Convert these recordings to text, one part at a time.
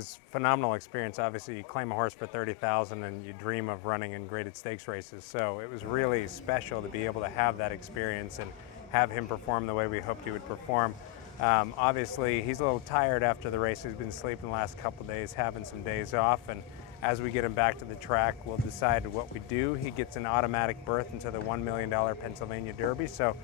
was phenomenal experience. Obviously, you claim a horse for 30,000 and you dream of running in graded stakes races. So it was really special to be able to have that experience and have him perform the way we hoped he would perform. Obviously, he's a little tired after the race. He's been sleeping the last couple of days, having some days off, and as we get him back to the track, we'll decide what we do. He gets an automatic berth into the $1 million Pennsylvania Derby. So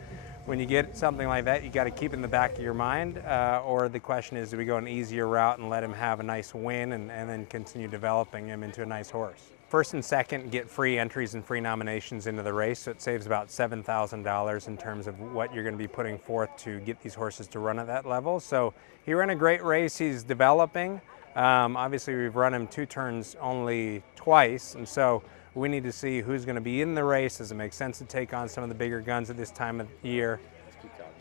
when you get something like that, you got to keep it in the back of your mind. Or the question is, do we go an easier route and let him have a nice win and then continue developing him into a nice horse? First and second get free entries and free nominations into the race, so it saves about $7,000 in terms of what you're going to be putting forth to get these horses to run at that level. So he ran a great race. He's developing. Obviously, we've run him 2 turns only twice, and so we need to see who's going to be in the race. Does it make sense to take on some of the bigger guns at this time of year?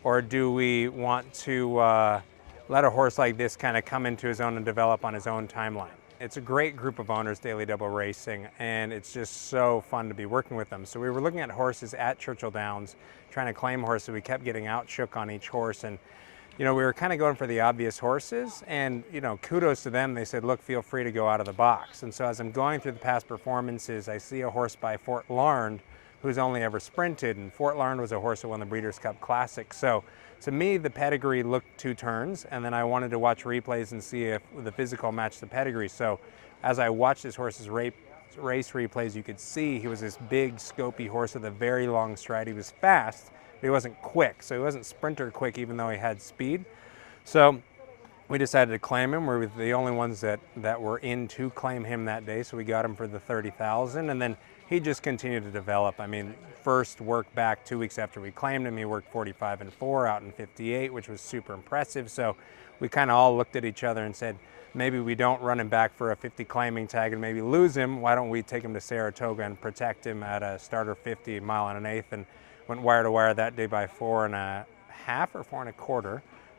Or do we want to let a horse like this kind of come into his own and develop on his own timeline? It's a great group of owners, Daily Double Racing, and it's just so fun to be working with them. So we were looking at horses at Churchill Downs, trying to claim horses. We kept getting outshook on each horse, and we were kind of going for the obvious horses, and kudos to them. They said, look, feel free to go out of the box. And so as I'm going through the past performances, I see a horse by Fort Larned who's only ever sprinted, and Fort Larned was a horse that won the Breeders' Cup Classic. So to me, the pedigree looked 2 turns, and then I wanted to watch replays and see if the physical matched the pedigree. So as I watched this horse's race replays, you could see he was this big, scopy horse with a very long stride. He was fast, but he wasn't quick. So he wasn't sprinter quick, even though he had speed. So we decided to claim him. We were the only ones that were in to claim him that day, so we got him for the 30,000, and then he just continued to develop. I mean, first work back 2 weeks after we claimed him, he worked 45 and 4 out in 58, which was super impressive. So we kind of all looked at each other and said, maybe we don't run him back for a 50 claiming tag and maybe lose him. Why don't we take him to Saratoga and protect him at a starter 50 mile and an eighth, and went wire to wire that day by 4.5 or 4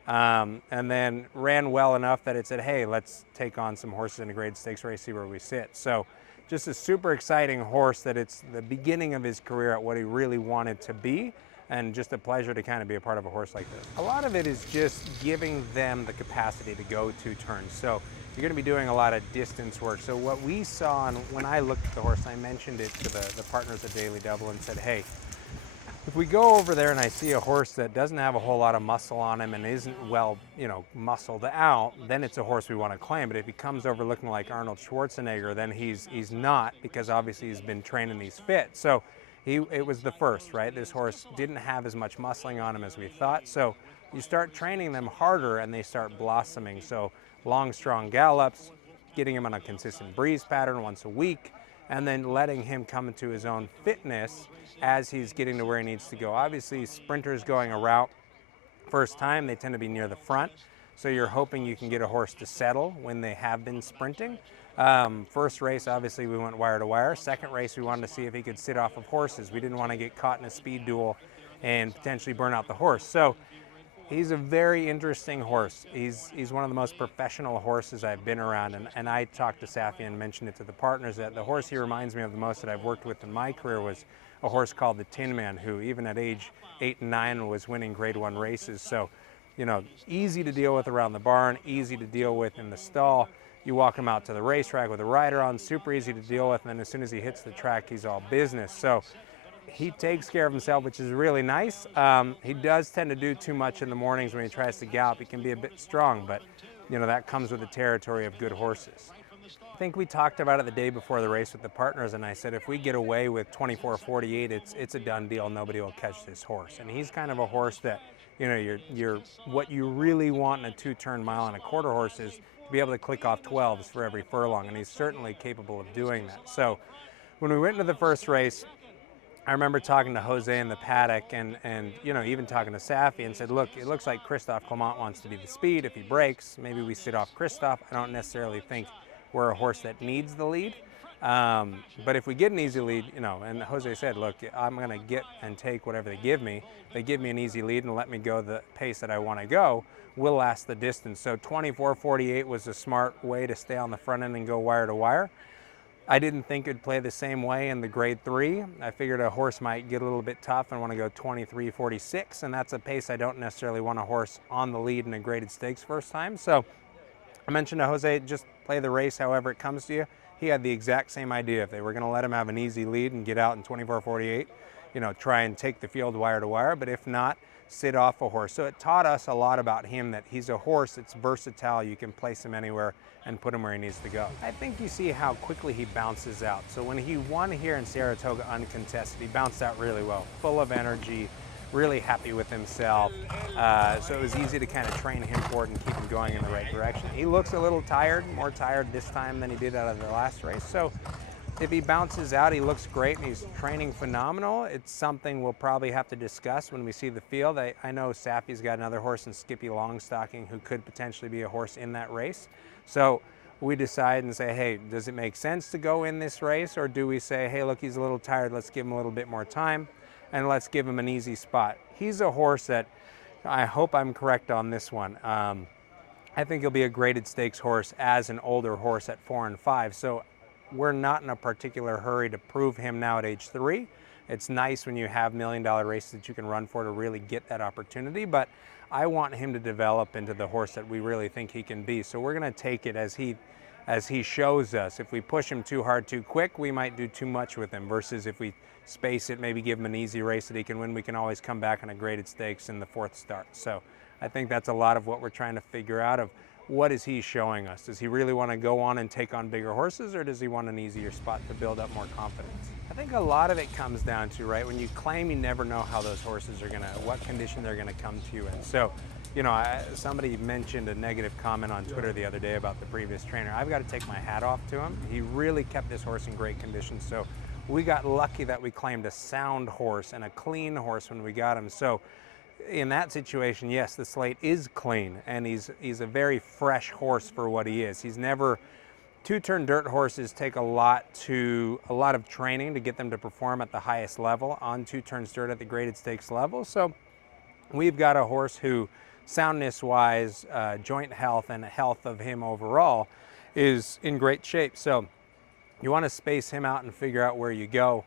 1/4. And then ran well enough that it said, hey, let's take on some horses in a grade stakes race, see where we sit. So just a super exciting horse that it's the beginning of his career at what he really wanted to be, and just a pleasure to kind of be a part of a horse like this. A lot of it is just giving them the capacity to go 2 turns. So you're going to be doing a lot of distance work. So what we saw, and when I looked at the horse, I mentioned it to the partners at Daily Double and said, hey, if we go over there and I see a horse that doesn't have a whole lot of muscle on him and isn't well, muscled out, then it's a horse we want to claim. But if he comes over looking like Arnold Schwarzenegger, then he's not, because obviously he's been trained and he's fit. So it was the first, right? This horse didn't have as much muscling on him as we thought. So you start training them harder and they start blossoming. So long, strong gallops, getting him on a consistent breeze pattern once a week, and then letting him come into his own fitness as he's getting to where he needs to go. Obviously, sprinters going a route first time, they tend to be near the front. So you're hoping you can get a horse to settle when they have been sprinting. First race, obviously, we went wire to wire. Second race, we wanted to see if he could sit off of horses. We didn't want to get caught in a speed duel and potentially burn out the horse. So he's a very interesting horse. He's one of the most professional horses I've been around, and I talked to Safi and mentioned it to the partners that the horse he reminds me of the most that I've worked with in my career was a horse called the Tin Man, who even at age 8 and 9 was winning Grade 1 races. So, easy to deal with around the barn, easy to deal with in the stall. You walk him out to the racetrack with a rider on, super easy to deal with, and then as soon as he hits the track, he's all business. So he takes care of himself, which is really nice. He does tend to do too much in the mornings when he tries to gallop. He can be a bit strong, but that comes with the territory of good horses. I think we talked about it the day before the race with the partners, and I said if we get away with 24-48, it's a done deal. Nobody will catch this horse. And he's kind of a horse that, you're what you really want in a 2-turn mile and a quarter horse is to be able to click off 12s for every furlong, and he's certainly capable of doing that. So when we went into the first race, I remember talking to Jose in the paddock and even talking to Safi and said, look, it looks like Christophe Clement wants to be the speed. If he breaks, maybe we sit off Christophe. I don't necessarily think we're a horse that needs the lead. But if we get an easy lead, and Jose said, look, I'm going to get and take whatever they give me. If they give me an easy lead and let me go the pace that I want to go, we'll last the distance. So 24-48 was a smart way to stay on the front end and go wire to wire. I didn't think it'd play the same way in the Grade 3. I figured a horse might get a little bit tough and want to go 23-46, and that's a pace I don't necessarily want a horse on the lead in a graded stakes first time. So I mentioned to Jose, just play the race however it comes to you. He had the exact same idea. If they were going to let him have an easy lead and get out in 24:48, try and take the field wire to wire, but if not, sit off a horse. So it taught us a lot about him, that he's a horse that's versatile. You can place him anywhere and put him where he needs to go. I think you see how quickly he bounces out. So when he won here in Saratoga uncontested, he bounced out really well, full of energy, really happy with himself. So it was easy to kind of train him for it and keep him going in the right direction. He looks a little tired, more tired this time than he did out of the last race. So if he bounces out, he looks great and he's training phenomenal. It's something we'll probably have to discuss when we see the field. I know Saffie's got another horse in Skippy Longstocking who could potentially be a horse in that race. So we decide and say, hey, does it make sense to go in this race, or do we say, hey, look, he's a little tired, let's give him a little bit more time and let's give him an easy spot. He's a horse that, I hope I'm correct on this one, I think he'll be a graded stakes horse as an older horse at 4 and 5. So we're not in a particular hurry to prove him now at age 3. It's nice when you have $1 million races that you can run for to really get that opportunity, but I want him to develop into the horse that we really think he can be. So we're going to take it as he shows us. If we push him too hard too quick, we might do too much with him, versus if we space it, maybe give him an easy race that he can win, we can always come back on a graded stakes in the 4th start. So I think that's a lot of what we're trying to figure out, of what is he showing us? Does he really want to go on and take on bigger horses, or does he want an easier spot to build up more confidence? I think a lot of it comes down to, right, when you claim, you never know how those horses are what condition they're gonna come to you in. So, somebody mentioned a negative comment on Twitter the other day about the previous trainer. I've got to take my hat off to him. He really kept this horse in great condition. So we got lucky that we claimed a sound horse and a clean horse when we got him. So in that situation, yes, the slate is clean, and he's a very fresh horse for what he is. He's never, 2-turn dirt horses take a lot of training to get them to perform at the highest level on 2-turn dirt at the graded stakes level. So we've got a horse who, soundness wise, joint health and health of him overall, is in great shape. So you want to space him out and figure out where you go.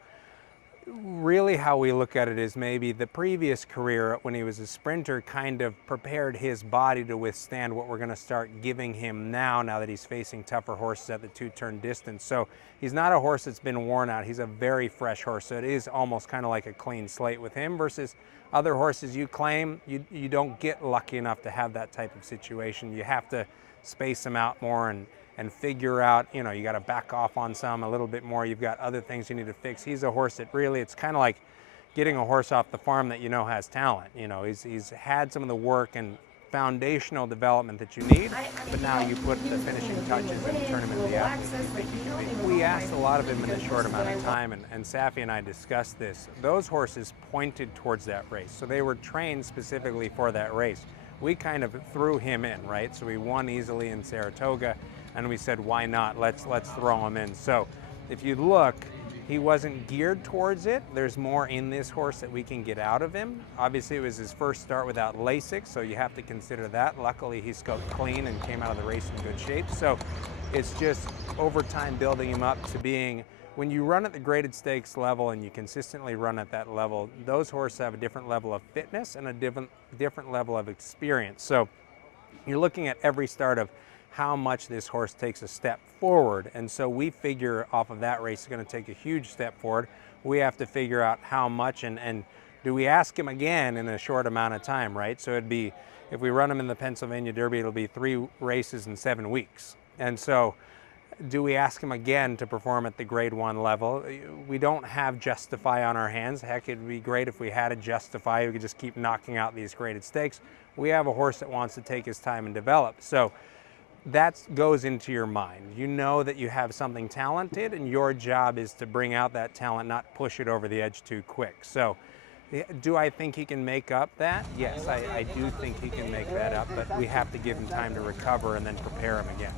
Really how we look at it is, maybe the previous career when he was a sprinter kind of prepared his body to withstand what we're going to start giving him now that he's facing tougher horses at the 2-turn distance. So he's not a horse that's been worn out. He's a very fresh horse. So it is almost kind of like a clean slate with him, versus other horses you claim, you don't get lucky enough to have that type of situation. You have to space them out more and figure out, you got to back off on some a little bit more. You've got other things you need to fix. He's a horse that really, it's kind of like getting a horse off the farm that has talent. He's had some of the work and foundational development that you need, but now you put the finishing touches and turn him into the athlete. We asked a lot of him in a short amount of time, and Saffie and I discussed this. Those horses pointed towards that race, so they were trained specifically for that race. We kind of threw him in, right? So we won easily in Saratoga, and we said, why not? Let's throw him in. So if you look, he wasn't geared towards it. There's more in this horse that we can get out of him. Obviously, it was his first start without Lasix, so you have to consider that. Luckily, he scoped clean and came out of the race in good shape. So it's just over time building him up to being, when you run at the graded stakes level and you consistently run at that level, those horses have a different level of fitness and a different level of experience. So you're looking at every start of how much this horse takes a step forward. And so we figure off of that race is going to take a huge step forward. We have to figure out how much, and do we ask him again in a short amount of time, right? So it'd be, if we run him in the Pennsylvania Derby, it'll be 3 races in 7 weeks. And so do we ask him again to perform at the grade 1 level? We don't have Justify on our hands. Heck, it'd be great if we had a Justify who could just keep knocking out these graded stakes. We have a horse that wants to take his time and develop. So that goes into your mind. You know that you have something talented, and your job is to bring out that talent, not push it over the edge too quick. So do I think he can make up that? Yes, I do think he can make that up, but we have to give him time to recover and then prepare him again.